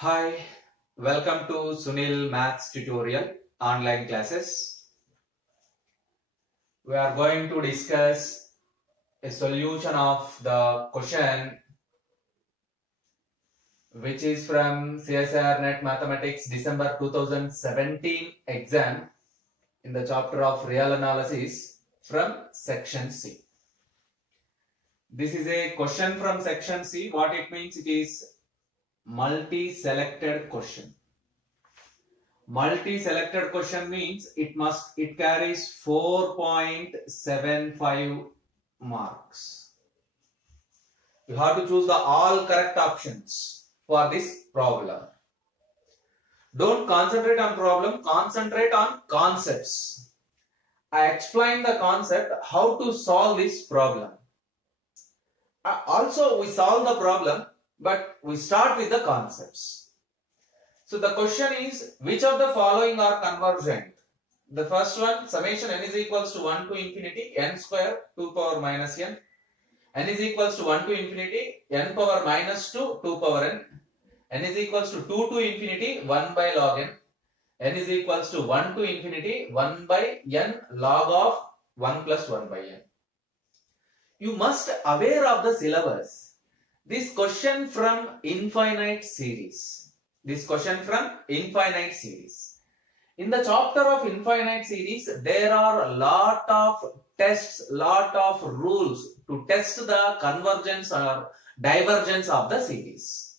Hi, welcome to Sunil Maths tutorial online classes. We are going to discuss a solution of the question which is from CSIR Net Mathematics December 2017 exam in the chapter of real analysis from section C. This is a question from section C. What it means? It is multi-selected question. Multi-selected question means it carries 4.75 marks. You have to choose the all correct options for this problem. Don't concentrate on problem, concentrate on concepts. I explain the concept how to solve this problem. Also we solve the problem, but we start with the concepts. So the question is, which of the following are convergent? The first one, summation n is equals to 1 to infinity n square 2 power minus n. N is equals to 1 to infinity n power minus 2 2 power n. N is equals to 2 to infinity 1 by log n. N is equals to 1 to infinity 1 by n log of 1 plus 1 by n. You must aware of the syllabus. This question from infinite series. This question from infinite series. In the chapter of infinite series, there are a lot of tests, lot of rules to test the convergence or divergence of the series.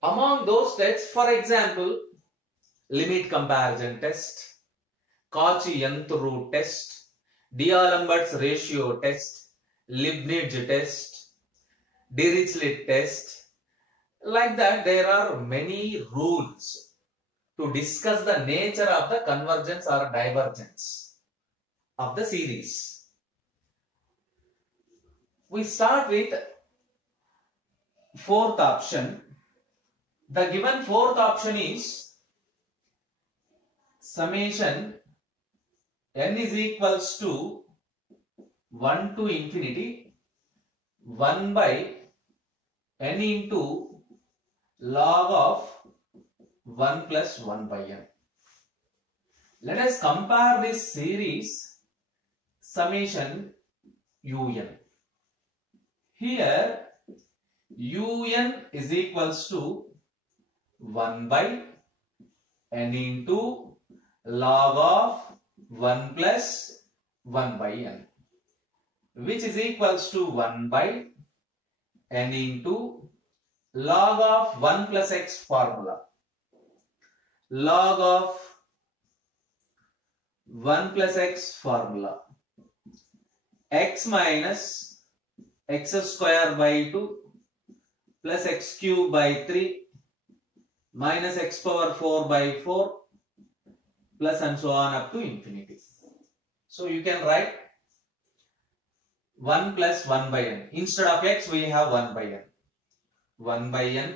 Among those tests, for example, limit comparison test, Cauchy nth root test, D'Alembert's ratio test, Leibniz test, Dirichlet test. Like that, there are many rules to discuss the nature of the convergence or divergence of the series. We start with fourth option. The given fourth option is summation n is equals to 1 to infinity 1 by n into log of 1 plus 1 by n. Let us compare this series summation un. Here un is equals to 1 by n into log of 1 plus 1 by n, which is equals to 1 by n into log of 1 plus x formula. Log of 1 plus x formula. X minus x square by 2 plus x cube by 3 minus x power 4 by 4 plus and so on up to infinity. So you can write 1 plus 1 by n. Instead of x we have 1 by n. 1 by n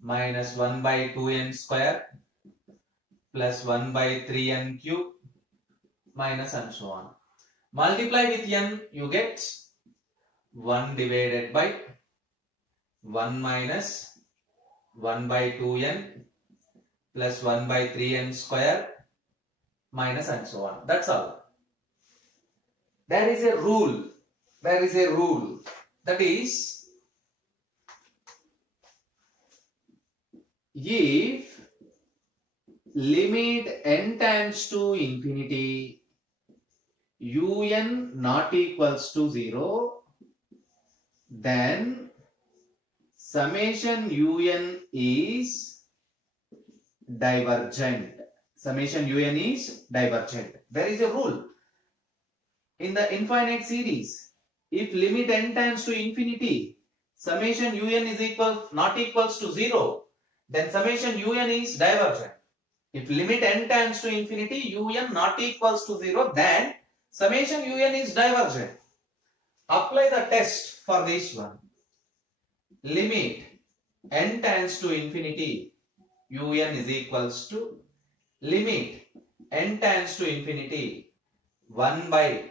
minus 1 by 2n square plus 1 by 3n cube minus and so on. Multiply with n, you get 1 divided by 1 minus 1 by 2n plus 1 by 3n square minus and so on. That's all. There is a rule. There is a rule. That is, if limit n tends to infinity un not equals to 0, then summation un is divergent. Summation un is divergent. There is a rule in the infinite series. If limit n tends to infinity, summation un is not equals to 0, then summation un is divergent. If limit n tends to infinity, un not equals to 0, then summation un is divergent. Apply the test for this one. Limit n tends to infinity, un is equals to limit n tends to infinity 1 by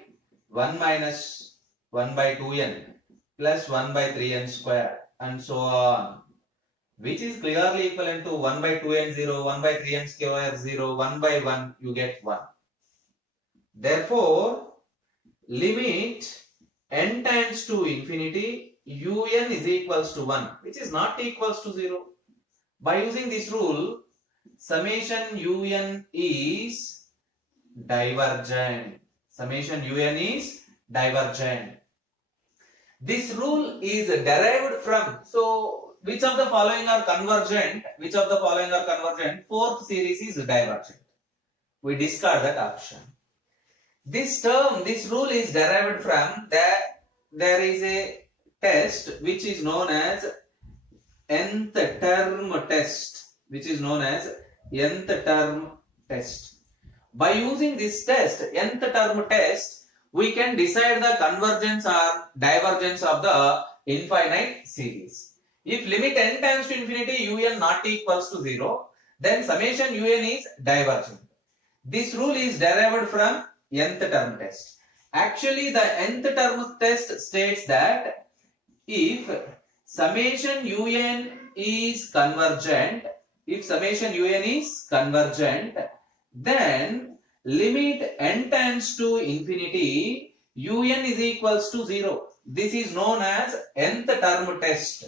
1 minus 1 by 2n plus 1 by 3n square and so on. which is clearly equivalent to 1 by 2n 0, 1 by 3n square 0, 1 by 1, you get 1. Therefore, limit n tends to infinity, un is equals to 1, which is not equals to 0. By using this rule, summation un is divergent. Summation un is divergent. This rule is derived from, so which of the following are convergent? Which of the following are convergent? Fourth series is divergent. We discard that option. This term, this rule is derived from that there is a test which is known as nth term test, which is known as nth term test. By using this test, nth term test, we can decide the convergence or divergence of the infinite series. If limit n tends to infinity, un not equals to 0, then summation un is divergent. This rule is derived from nth term test. Actually, the nth term test states that if summation un is convergent, then limit n tends to infinity, un is equals to 0. This is known as nth term test.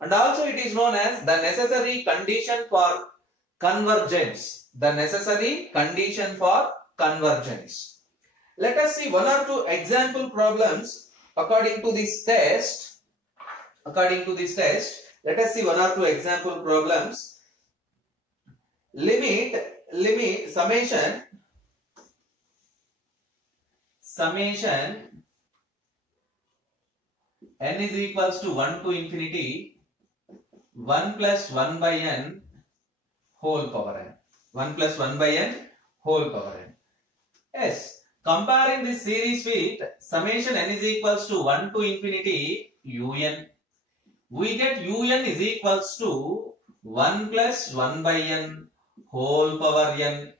And also it is known as the necessary condition for convergence. The necessary condition for convergence. Let us see one or two example problems according to this test. Let us see one or two example problems. Limit summation n is equals to 1 to infinity 1 plus 1 by n whole power n. 1 plus 1 by n whole power n. Yes. Comparing this series with summation n is equals to 1 to infinity un, we get un is equals to 1 plus 1 by n whole power n.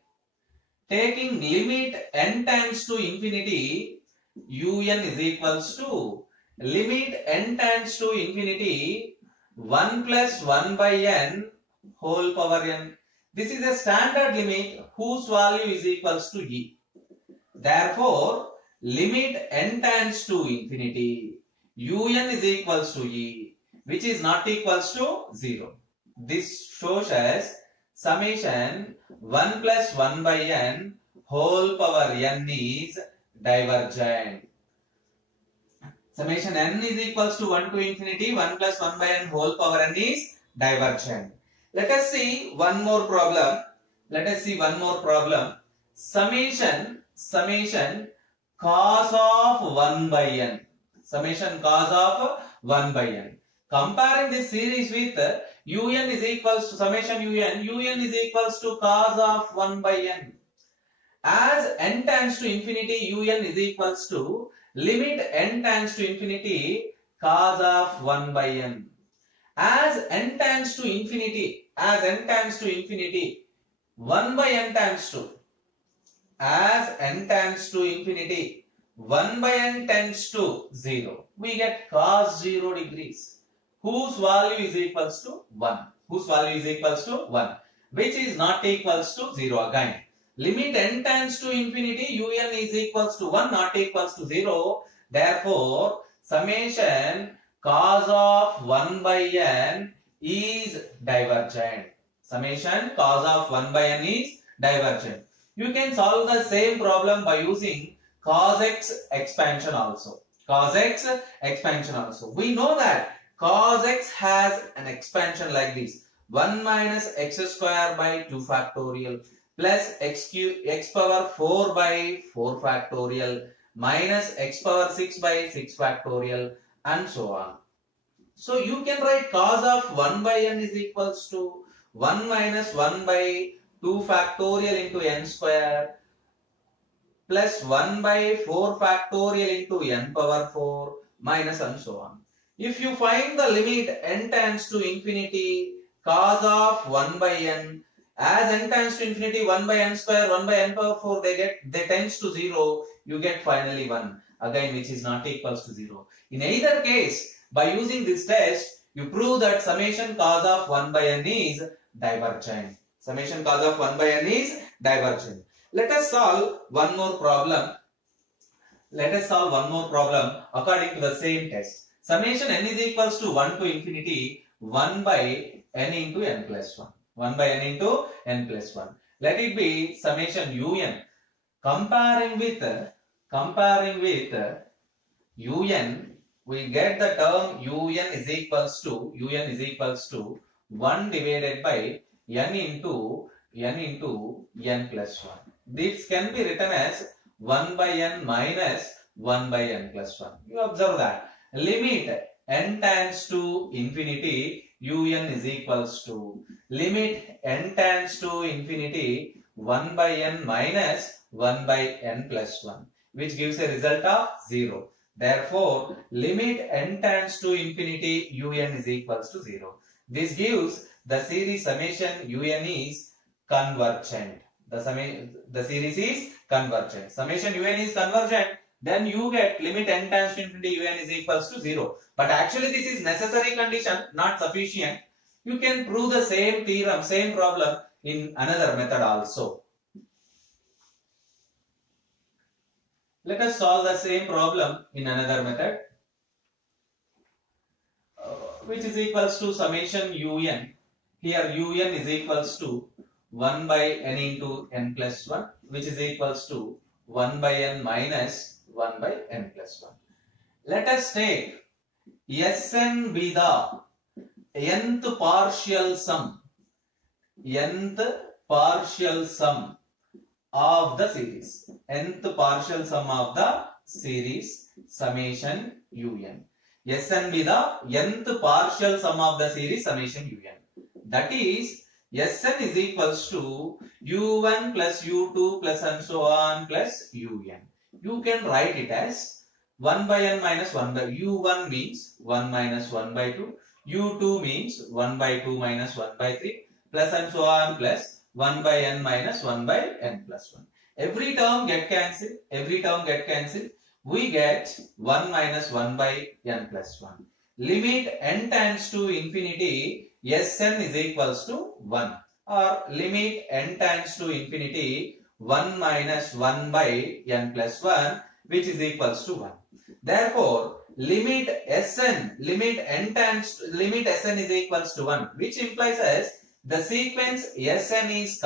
Taking limit n tends to infinity, un is equals to limit n tends to infinity 1 plus 1 by n whole power n. This is a standard limit whose value is equals to e. Therefore, limit n tends to infinity, un is equals to e, which is not equals to 0. This shows as summation 1 plus 1 by n whole power n is divergent. Summation n is equals to 1 to infinity 1 plus 1 by n whole power n is divergent. Let us see one more problem. Summation cos of 1 by n. Comparing this series with un is equals to summation un is equals to cos of 1 by n. As n tends to infinity, un is equals to limit n tends to infinity cos of 1 by n. As n tends to infinity, 1 by n tends to. As n tends to infinity, 1 by n tends to 0. We get cos 0 degrees, whose value is equals to 1. Which is not equals to 0 again. Limit n tends to infinity, un is equals to 1, not equals to 0. Therefore, summation cos of 1 by n is divergent. You can solve the same problem by using cos x expansion also. We know that cos x has an expansion like this. 1 minus x square by 2 factorial plus x power 4 by 4 factorial minus x power 6 by 6 factorial and so on. So you can write cos of 1 by n is equals to 1 minus 1 by 2 factorial into n square plus 1 by 4 factorial into n power 4 minus and so on. If you find the limit n tends to infinity cos of 1 by n, as n tends to infinity 1 by n square, 1 by n power 4, they tends to 0, you get finally 1, again which is not equals to 0. In either case, by using this test, You prove that summation cos of 1 by n is divergent. Summation cos of 1 by n is divergent. Let us solve one more problem. Let us solve one more problem according to the same test. Summation n is equals to 1 to infinity 1 by n into n plus 1. 1 by n into n plus 1. Let it be summation un. Comparing with un, we get the term un is equals to 1 divided by n into n plus 1. This can be written as 1 by n minus 1 by n plus 1. You observe that. Limit n tends to infinity, un is equals to limit n tends to infinity 1 by n minus 1 by n plus 1, which gives a result of 0. Therefore, limit n tends to infinity un is equals to 0. This gives the series summation un is convergent. The series is convergent. Summation un is convergent, then you get limit n tends to infinity un is equals to 0. But actually this is necessary condition, not sufficient. You can prove the same theorem, same problem in another method also. Let us solve the same problem in another method, which is equals to summation un. Here un is equals to 1 by n into n plus 1, which is equals to 1 by n minus 1 by n plus 1. Let us take Sn be the nth partial sum of the series. Nth partial sum of the series summation un. Sn be the nth partial sum of the series summation un. That is, Sn is equals to u1 plus u2 plus and so on plus un. You can write it as 1 by n minus 1 by u1 means 1 minus 1 by 2, u2 means 1 by 2 minus 1 by 3 plus and so on plus 1 by n minus 1 by n plus 1. Every term get cancelled. We get 1 minus 1 by n plus 1. Limit n tends to infinity, Sn is equals to 1, or limit n tends to infinity 1 minus 1 by n plus 1, which is equals to 1. Therefore, limit Sn is equals to 1, which implies as the sequence Sn is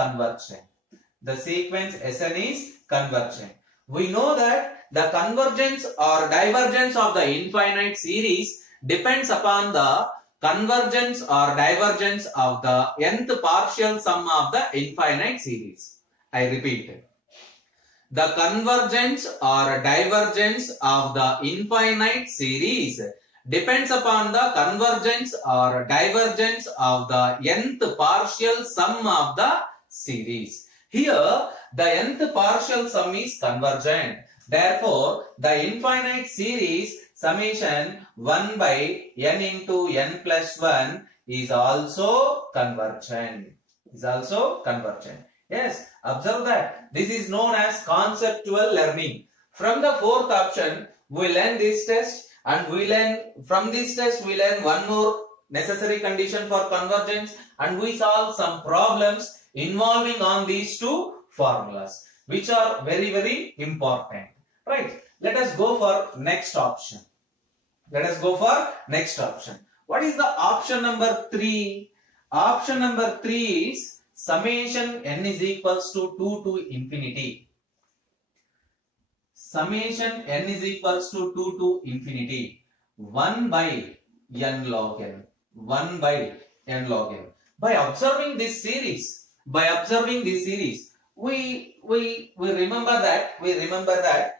convergent. We know that the convergence or divergence of the infinite series depends upon the convergence or divergence of the nth partial sum of the infinite series. I repeat. The convergence or divergence of the infinite series depends upon the convergence or divergence of the nth partial sum of the series. Here, the nth partial sum is convergent. Therefore, the infinite series summation 1 by n into n plus 1 is also convergent. Yes, observe that. This is known as conceptual learning. From the fourth option, we learn this test, and from this test we learn one more necessary condition for convergence, and we solve some problems involving on these two formulas, which are very, very important. Right? Let us go for next option. What is the option number 3? Option number 3 is summation n is equals to 2 to infinity. Summation n is equals to 2 to infinity 1 by n log n. 1 by n log n. By observing this series, we remember that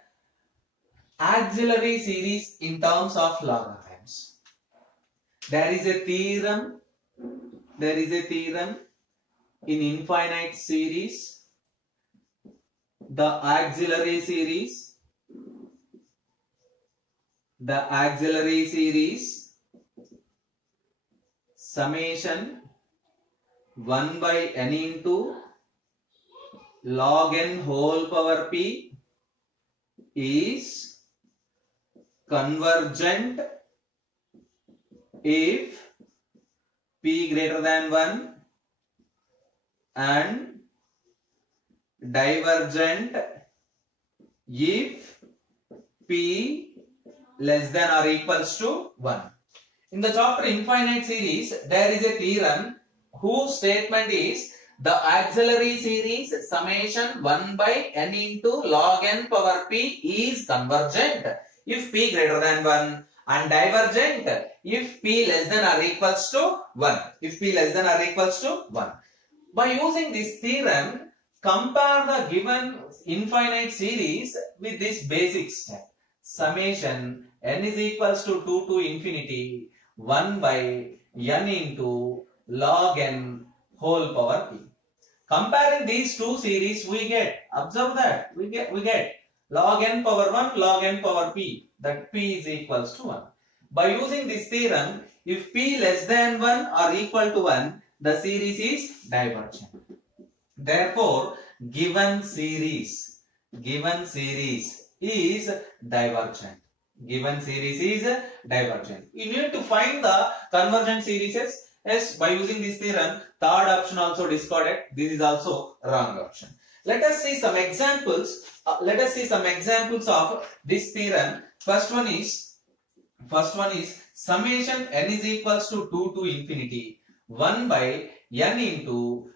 auxiliary series in terms of logarithms. There is a theorem in infinite series. The auxiliary series summation 1 by n into log n whole power p is convergent if p greater than 1 and divergent if p less than or equals to 1. In the chapter infinite series, there is a theorem whose statement is the auxiliary series summation 1 by n into log n power p is convergent if p greater than 1 and divergent if p less than or equals to 1. If p less than or equals to 1. By using this theorem, compare the given infinite series with this basic step. Summation n is equals to 2 to infinity 1 by n into log n whole power p. Comparing these two series, we get, observe that, we get log n power 1, log n power p, that p is equals to 1. By using this theorem, if p less than 1 or equal to 1, the series is divergent. Therefore, given series is divergent. Given series is divergent. You need to find the convergent series. Yes, by using this theorem, third option also discarded. This is also wrong option. Let us see some examples. Of this theorem. First one is summation n is equals to 2 to infinity 1 by n into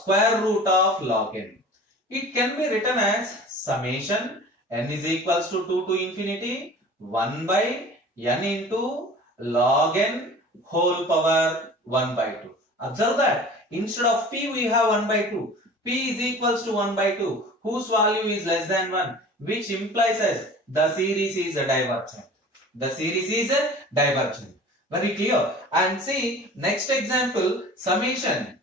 square root of log n. It can be written as summation n is equals to 2 to infinity 1 by n into log n whole power 1 by 2. Observe that instead of p we have 1 by 2. P is equals to 1 by 2 whose value is less than 1, which implies as the series is divergent. The series is divergent. Very clear. And see next example, summation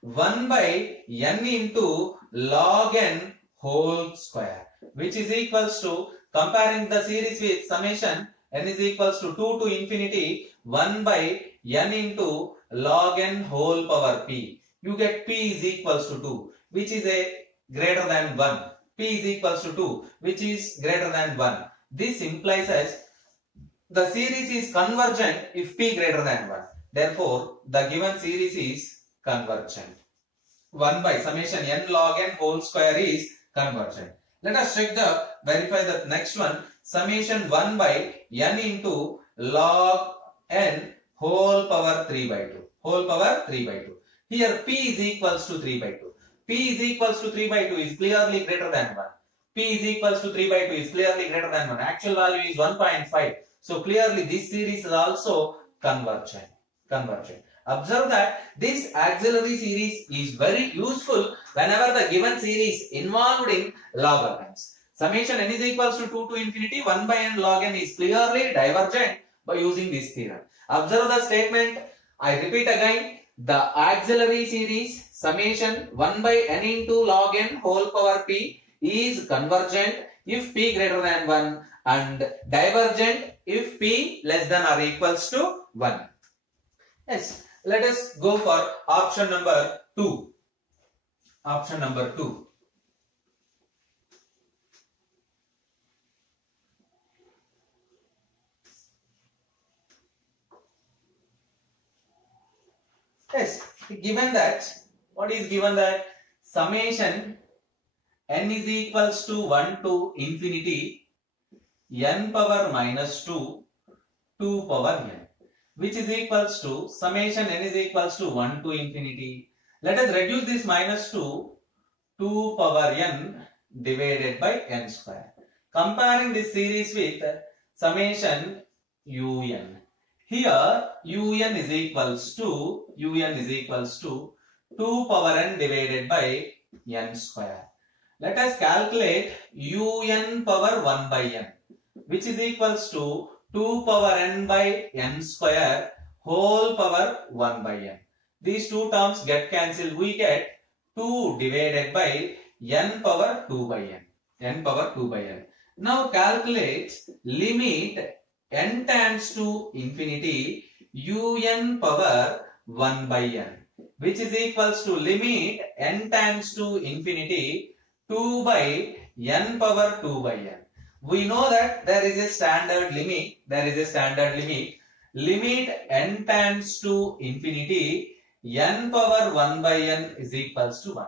1 by n into log n whole square, which is equals to, comparing the series with summation n is equals to 2 to infinity 1 by n into log n whole power p. You get p is equals to 2, which is a greater than 1. P is equals to 2, which is greater than 1. This implies as the series is convergent if p greater than 1. Therefore, the given series is convergent. 1 by summation n log n whole square is convergent. Let us verify the next one. Summation 1 by n into log n whole power 3 by 2. Whole power 3 by 2. Here p is equals to 3 by 2. P is equals to 3 by 2 is clearly greater than 1. P is equals to 3 by 2 is clearly greater than 1. Actual value is 1.5. So clearly this series is also convergent. Observe that this auxiliary series is very useful whenever the given series involved in logarithms. Summation n is equals to 2 to infinity 1 by n log n is clearly divergent by using this theorem. Observe the statement. I repeat again. The auxiliary series summation 1 by n into log n whole power p is convergent if p greater than 1 and divergent if p less than or equals to 1. Yes, let us go for option number 2. Option number 2. Yes, given that, what is given that summation n is equals to 1 to infinity n power minus 2 power n, which is equals to summation n is equals to 1 to infinity. Let us reduce this minus to 2 power n divided by n square. Comparing this series with summation un. Here un is equals to 2 power n divided by n square. Let us calculate un power 1 by n, which is equals to 2 power n by n square whole power 1 by n. These two terms get cancelled. We get 2 divided by n power 2 by n. Now calculate limit n tends to infinity un power 1 by n, which is equals to limit n tends to infinity 2 by n power 2 by n. We know that there is a standard limit. limit n tends to infinity, n power 1 by n is equals to 1,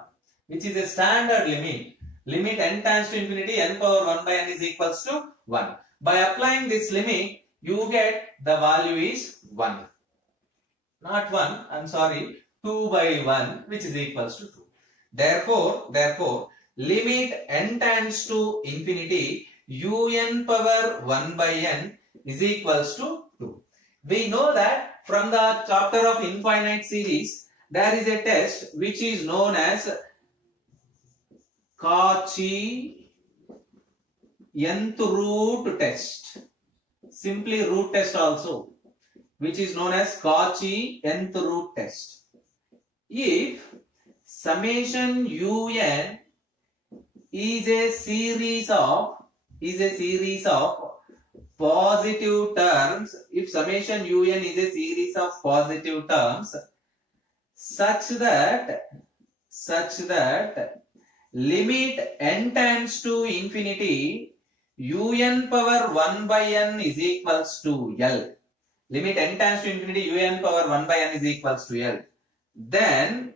which is a standard limit. Limit n tends to infinity, n power 1 by n is equals to 1. By applying this limit, you get the value is 1. Not 1, I'm sorry, 2 by 1, which is equals to 2. Therefore, limit n tends to infinity, un power 1 by n is equals to 2. We know that from the chapter of infinite series, there is a test which is known as Cauchy nth root test. Simply root test also, which is known as Cauchy nth root test. If summation un is a series of positive terms, if summation un is a series of positive terms such that limit n tends to infinity, un power 1 by n is equals to L. Limit n tends to infinity, un power 1 by n is equals to L. Then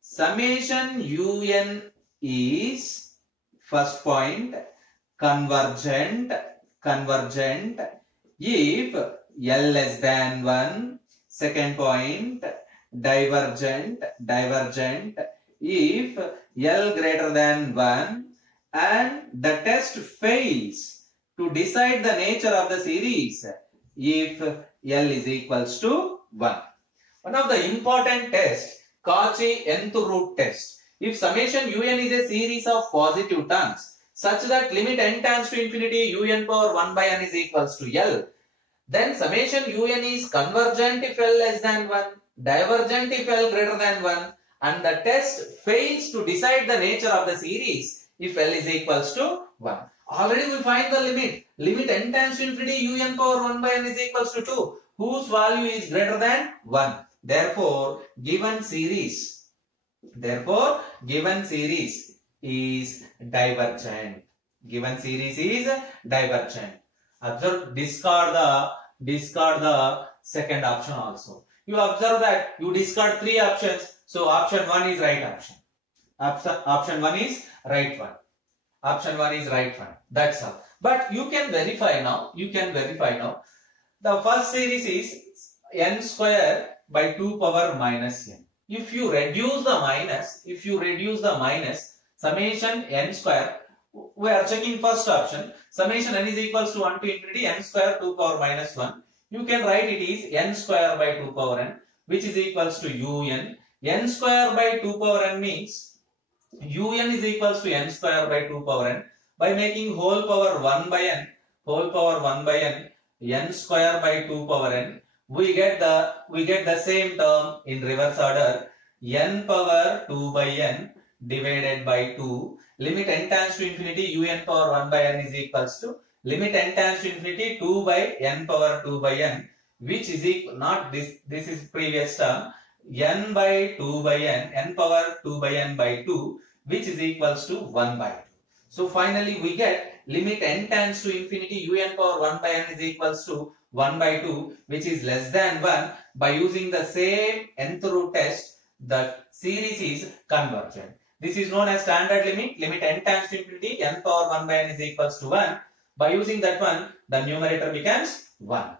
summation un is, first point, convergent if L less than 1. Second point, divergent if L greater than 1, and the test fails to decide the nature of the series if L is equals to 1. One of the important tests, Cauchy nth root test. If summation un is a series of positive terms such that limit n tends to infinity, un power 1 by n is equals to L, then summation un is convergent if L less than 1, divergent if L greater than 1, and the test fails to decide the nature of the series if L is equals to 1. Already we find the limit. Limit n tends to infinity, un power 1 by n is equals to 2, whose value is greater than 1. Therefore, given series is divergent. Observe, discard the second option also. You observe that you discard 3 options. So option 1 is right option. Option 1 is right one. That's all. But you can verify now. The first series is n square by 2 power minus n. If you reduce the minus, summation n square, we are checking first option. Summation n is equals to 1 to infinity n square 2 power minus 1. You can write it is n square by 2 power n, which is equals to un. N square by 2 power n means un is equals to n square by 2 power n. By making whole power 1 by n, n square by 2 power n, we get the same term in reverse order, n power 2 by n divided by 2. Limit n tends to infinity, un power 1 by n is equals to limit n tends to infinity 2 by n power 2 by n, which is equal, not this is previous term, n by 2 by n power 2 by n by 2, which is equals to 1 by 2. So finally we get limit n tends to infinity, un power 1 by n is equals to 1 by 2, which is less than 1. By using the same nth root test, the series is convergent. This is known as standard limit. Limit n tends to infinity, n power 1 by n is equals to 1. By using that one, the numerator becomes 1.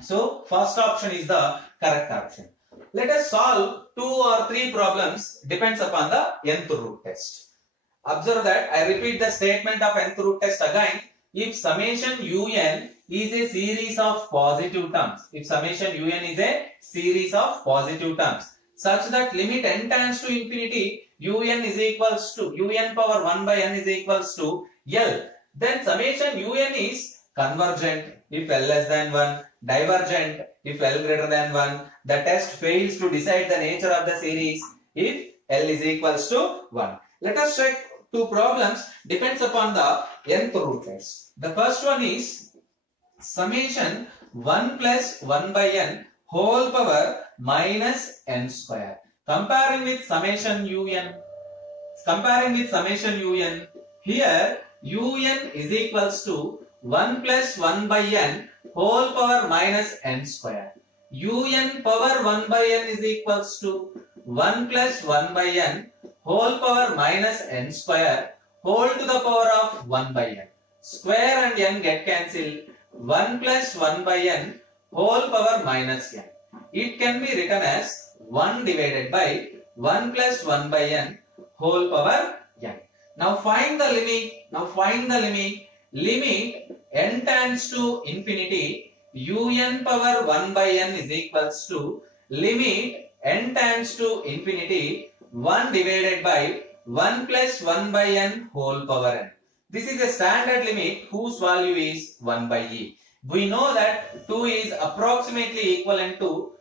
So first option is the correct option. Let us solve 2 or 3 problems, depends upon the nth root test. Observe that I repeat the statement of nth root test again. If summation un is a series of positive terms, such that limit n tends to infinity, un is equals to un power 1 by n is equals to L, then summation un is convergent if L less than 1, divergent if L greater than 1. The test fails to decide the nature of the series if L is equals to 1. Let us check 2 problems, depends upon the nth root test. The first one is summation 1 plus 1 by n whole power minus n square. Comparing with summation un, here un is equals to 1 plus 1 by n whole power minus n square. Un power 1 by n is equals to 1 plus 1 by n whole power minus n square whole to the power of 1 by n. Square and n get cancelled. 1 plus 1 by n whole power minus n. It can be written as 1 divided by 1 plus 1 by n whole power n. Now find the limit. Limit n tends to infinity. Un power 1 by n is equals to limit n tends to infinity 1 divided by 1 plus 1 by n whole power n. This is a standard limit whose value is 1 by e. We know that 2 is approximately equivalent to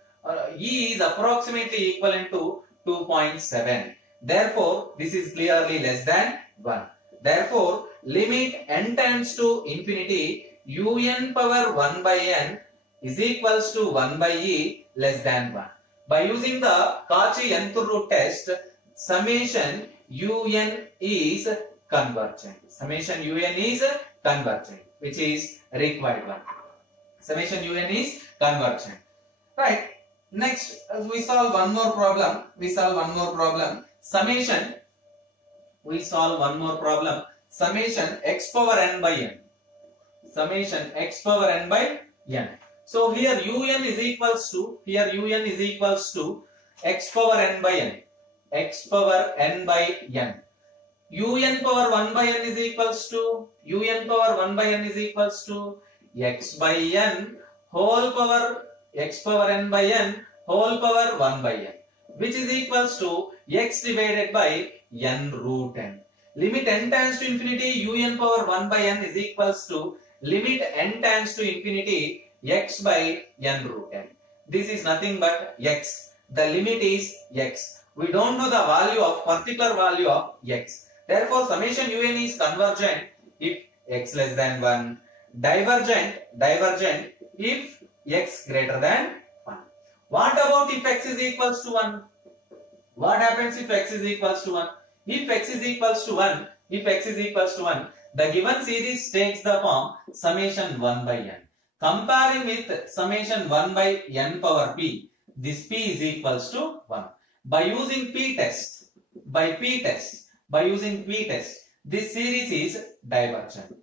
e is approximately equivalent to 2.7. Therefore, this is clearly less than 1. Therefore, limit n tends to infinity un power 1 by n is equals to 1 by e less than 1. By using the Cauchy nth root test, summation un is convergent. Summation un is convergent, which is required one. Summation un is convergent. Right. Next, we solve one more problem. Summation. We solve one more problem. Summation x power n by n. Summation x power n by n. So here un is equals to x power n by n. X power n by n. Un power 1 by n is equals to x by n whole power x power n by n whole power 1 by n, which is equals to x divided by n root n. Limit n tends to infinity un power 1 by n is equals to limit n tends to infinity x by n root n. This is nothing but x. The limit is x. We don't know the particular value of x. Therefore, summation un is convergent if x less than 1. Divergent if x greater than 1. What about if x is equals to 1? What happens if x is equals to 1? If x is equals to 1, the given series takes the form summation 1 by n. Comparing with summation 1 by n power p, this p is equals to 1. By using p test, this series is divergent.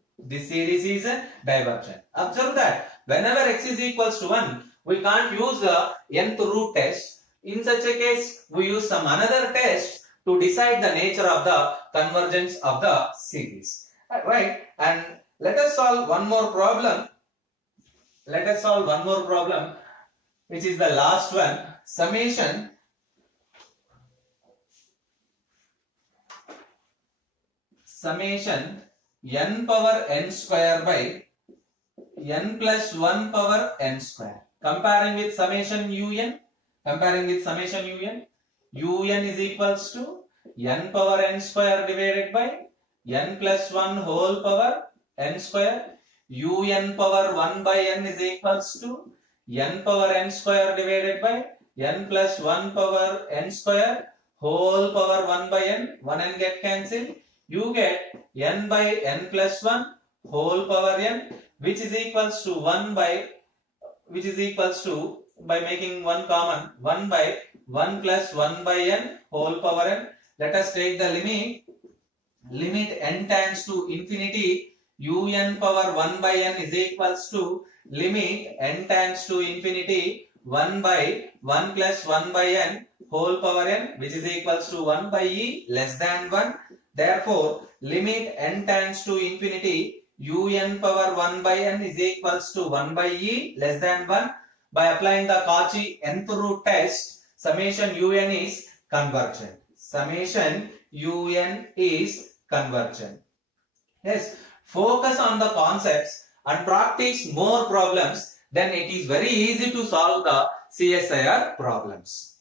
Observe that whenever x is equals to 1, we can't use the nth root test. In such a case, we use some another test to decide the nature of the convergence of the series. Right? And let us solve one more problem. Which is the last one. Summation n power n square by n plus 1 power n square. Comparing with summation un, un is equals to n power n square divided by n plus 1 whole power n square. Un power 1 by n is equals to n power n square divided by n plus 1 power n square whole power 1 by n. 1 n get cancelled. You get n by n plus 1 whole power n, which is equals to by making 1 common, 1 by 1 plus 1 by n whole power n. Let us take the limit. Limit n tends to infinity. Un power 1 by n is equals to limit n tends to infinity 1 by 1 plus 1 by n whole power n, which is equals to 1 by e less than 1. Therefore, limit n tends to infinity un power 1 by n is equals to 1 by e less than 1. By applying the Cauchy nth root test, summation un is convergent. Yes, focus on the concepts and practice more problems, then it is very easy to solve the CSIR problems.